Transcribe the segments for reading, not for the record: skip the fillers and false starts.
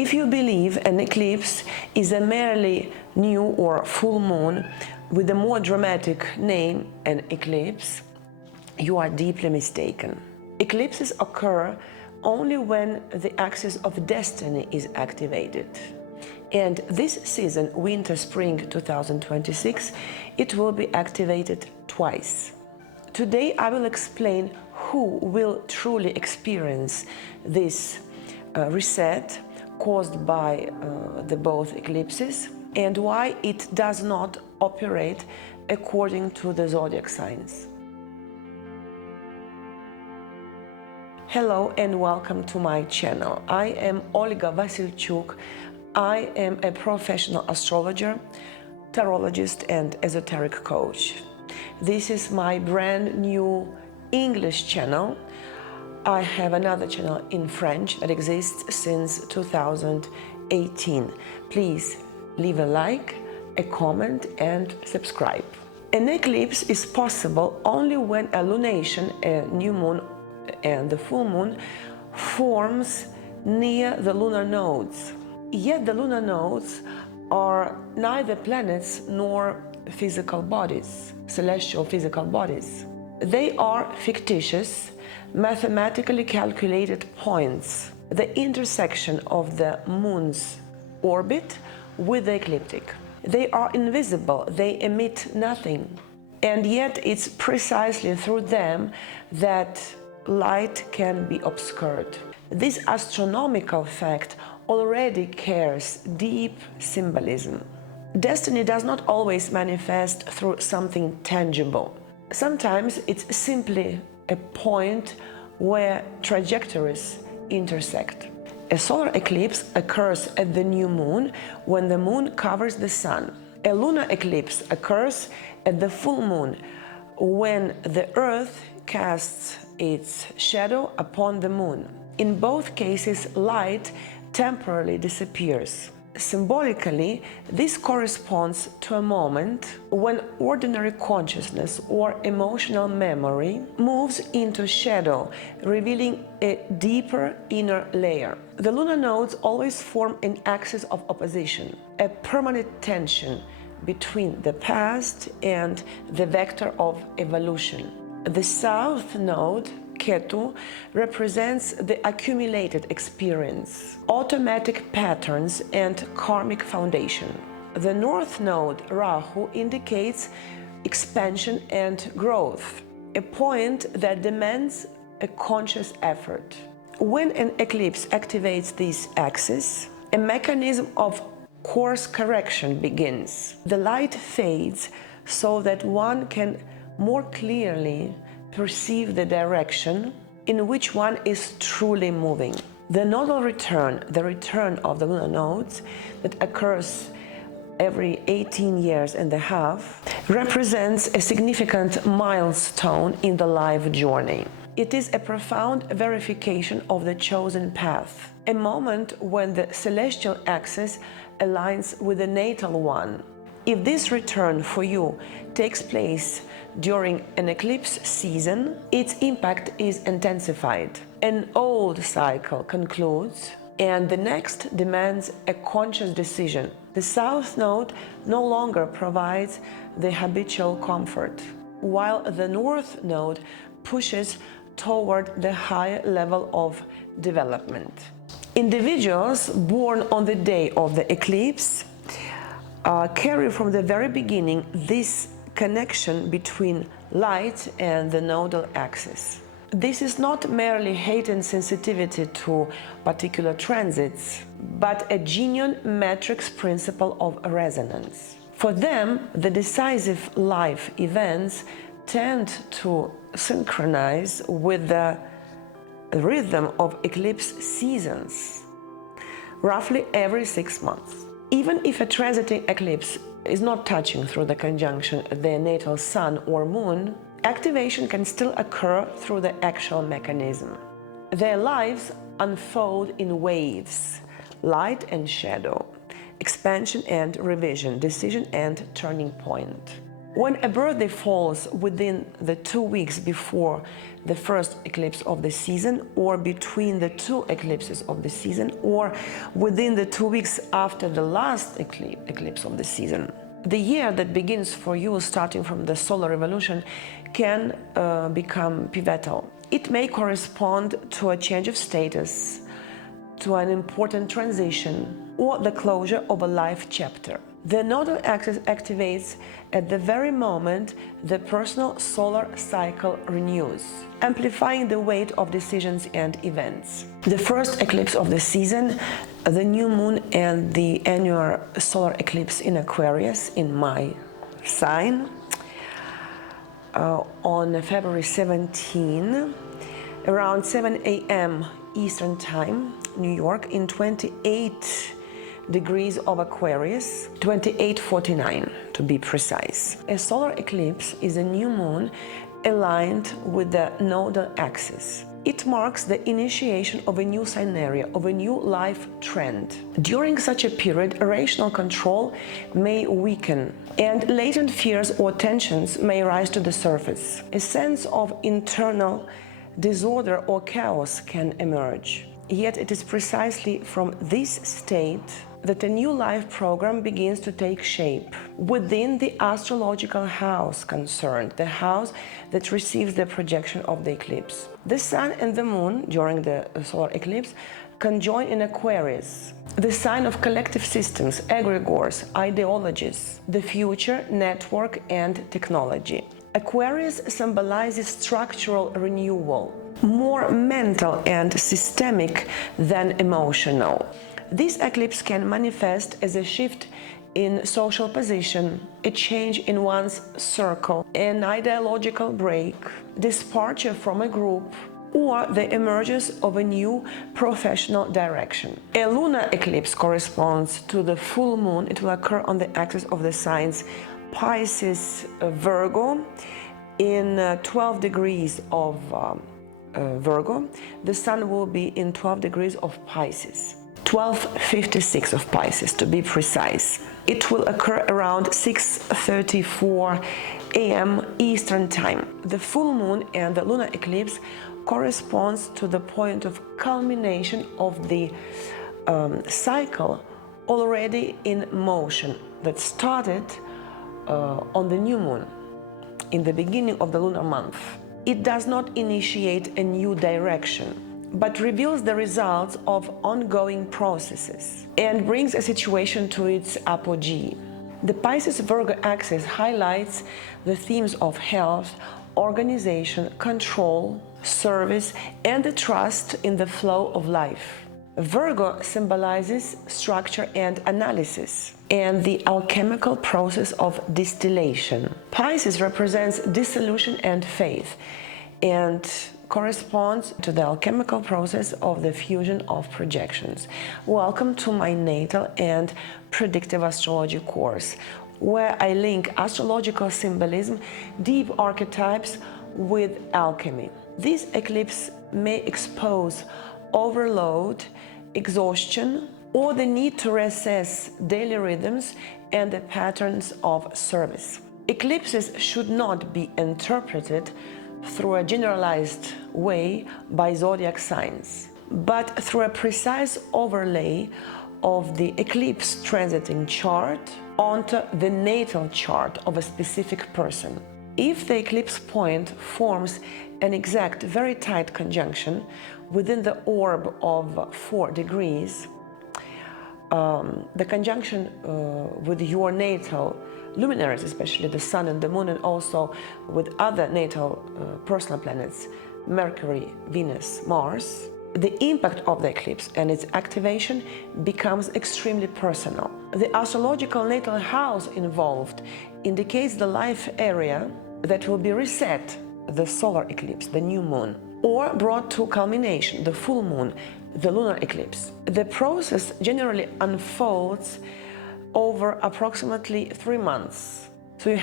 If you believe an eclipse is a merely new or full moon with a more dramatic name, an eclipse, you are deeply mistaken. Eclipses occur only when the axis of destiny is activated. And this season, winter-spring 2026, it will be activated twice. Today I will explain who will truly experience this reset caused by the both eclipses and why it does not operate according to the zodiac signs. Hello and welcome to my channel. I am Olga Vasilchuk. I am a professional astrologer, tarologist and esoteric coach. This is my brand new English channel. I have another channel in French that exists since 2018. Please leave a like, a comment and subscribe. An eclipse is possible only when a lunation, a new moon and the full moon forms near the lunar nodes. Yet the lunar nodes are neither planets nor physical bodies, celestial physical bodies. They are fictitious, mathematically calculated points, the intersection of the moon's orbit with the ecliptic. They are invisible, they emit nothing, and yet it's precisely through them that light can be obscured. This astronomical fact already carries deep symbolism. Destiny does not always manifest through something tangible. Sometimes it's simply a point where trajectories intersect. A solar eclipse occurs at the new moon when the moon covers the sun. A lunar eclipse occurs at the full moon when the earth casts its shadow upon the moon. In both cases, light temporarily disappears. Symbolically, this corresponds to a moment when ordinary consciousness or emotional memory moves into shadow, revealing a deeper inner layer. The lunar nodes always form an axis of opposition, a permanent tension between the past and the vector of evolution. The south node, Ketu, represents the accumulated experience, automatic patterns and karmic foundation. The north node, Rahu, indicates expansion and growth, a point that demands a conscious effort. When an eclipse activates this axis, a mechanism of course correction begins. The light fades so that one can more clearly perceive the direction in which one is truly moving. The nodal return, the return of the lunar nodes that occurs every 18 years and a half, represents a significant milestone in the life journey. It is a profound verification of the chosen path, a moment when the celestial axis aligns with the natal one. If this return for you takes place during an eclipse season, its impact is intensified. An old cycle concludes and the next demands a conscious decision. The south node no longer provides the habitual comfort, while the north node pushes toward the higher level of development. Individuals born on the day of the eclipse carry from the very beginning this connection between light and the nodal axis. This is not merely heightened sensitivity to particular transits, but a genuine matrix principle of resonance. For them, the decisive life events tend to synchronize with the rhythm of eclipse seasons, roughly every 6 months. Even if a transiting eclipse is not touching through the conjunction the natal sun or moon, activation can still occur through the actual mechanism. Their lives unfold in waves, light and shadow, expansion and revision, decision and turning point. When a birthday falls within the 2 weeks before the first eclipse of the season, or between the 2 eclipses of the season, or within the 2 weeks after the last eclipse of the season, the year that begins for you starting from the solar revolution can become pivotal. It may correspond to a change of status, to an important transition, or the closure of a life chapter. The nodal axis activates at the very moment the personal solar cycle renews, amplifying the weight of decisions and events. The first eclipse of the season, the new moon, and the annual solar eclipse in Aquarius, in my sign, on February 17, around 7 a.m. Eastern Time, New York, in 28 degrees of Aquarius, 2849 to be precise. A solar eclipse is a new moon aligned with the nodal axis. It marks the initiation of a new scenario, of a new life trend. During such a period, rational control may weaken, and latent fears or tensions may rise to the surface. A sense of internal disorder or chaos can emerge. Yet it is precisely from this state that a new life program begins to take shape within the astrological house concerned, the house that receives the projection of the eclipse. The sun and the moon during the solar eclipse conjoin in Aquarius, the sign of collective systems, egregores, ideologies, the future, network, and technology. Aquarius symbolizes structural renewal, more mental and systemic than emotional. This eclipse can manifest as a shift in social position, a change in one's circle, an ideological break, departure from a group, or the emergence of a new professional direction. A lunar eclipse corresponds to the full moon. It will occur on the axis of the signs Pisces, Virgo, in 12 degrees of Virgo. The sun will be in 12 degrees of Pisces. 1256 of Pisces to be precise. It will occur around 6:34 a.m. Eastern Time. The full moon and the lunar eclipse corresponds to the point of culmination of the cycle already in motion that started on the new moon in the beginning of the lunar month. It does not initiate a new direction, but reveals the results of ongoing processes and brings a situation to its apogee. The Pisces-Virgo axis highlights the themes of health, organization, control, service, and the trust in the flow of life. Virgo symbolizes structure and analysis and the alchemical process of distillation. Pisces represents dissolution and faith, and corresponds to the alchemical process of the fusion of projections. Welcome to my natal and predictive astrology course, where I link astrological symbolism, deep archetypes with alchemy. This eclipse may expose overload, exhaustion, or the need to reassess daily rhythms and the patterns of service. Eclipses should not be interpreted through a generalized way by zodiac signs, but through a precise overlay of the eclipse transiting chart onto the natal chart of a specific person. If the eclipse point forms an exact, very tight conjunction within the orb of 4 degrees, the conjunction with your natal luminaries, especially the sun and the moon, and also with other natal personal planets, Mercury, Venus, Mars, the impact of the eclipse and its activation becomes extremely personal. The astrological natal house involved indicates the life area that will be reset, the solar eclipse, the new moon, or brought to culmination, the full moon, the lunar eclipse. The process generally unfolds over approximately 3 months. So we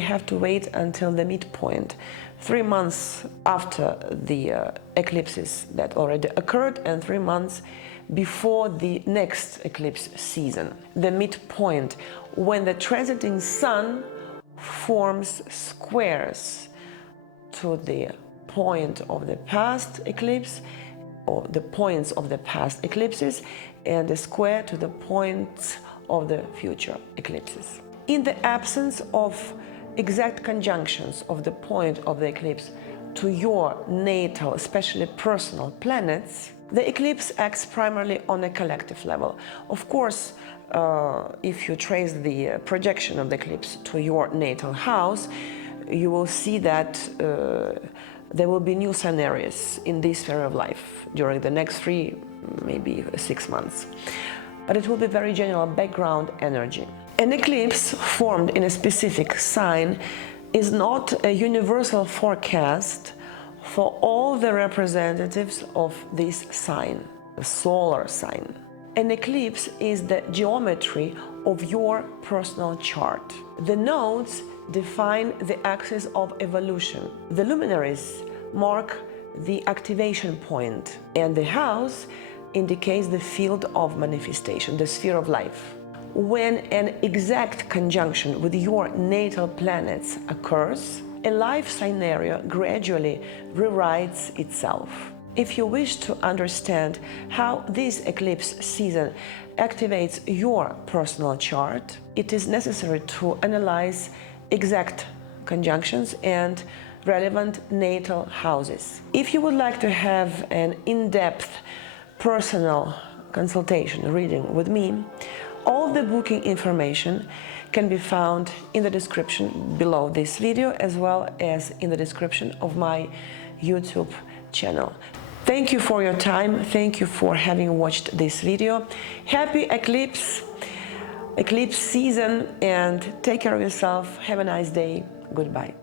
have to wait until the midpoint, 3 months after the eclipses that already occurred and 3 months before the next eclipse season, the midpoint, when the transiting sun forms squares to the point of the past eclipse, or the points of the past eclipses, and the square to the points of the future eclipses. In the absence of exact conjunctions of the point of the eclipse to your natal, especially personal planets, the eclipse acts primarily on a collective level. Of course, if you trace the projection of the eclipse to your natal house, you will see that there will be new scenarios in this sphere of life during the next 3, maybe 6 months. But it will be very general background energy. An eclipse formed in a specific sign is not a universal forecast for all the representatives of this sign, the solar sign. An eclipse is the geometry of your personal chart. The nodes define the axis of evolution. The luminaries mark the activation point, and the house indicates the field of manifestation, the sphere of life. When an exact conjunction with your natal planets occurs, a life scenario gradually rewrites itself. If you wish to understand how this eclipse season activates your personal chart, it is necessary to analyze exact conjunctions and relevant natal houses. If you would like to have an in-depth personal consultation reading with me, all the booking information can be found in the description below this video, as well as in the description of my YouTube channel. Thank you for your time. Thank you for having watched this video. Happy eclipse season, and take care of yourself. Have a nice day. Goodbye.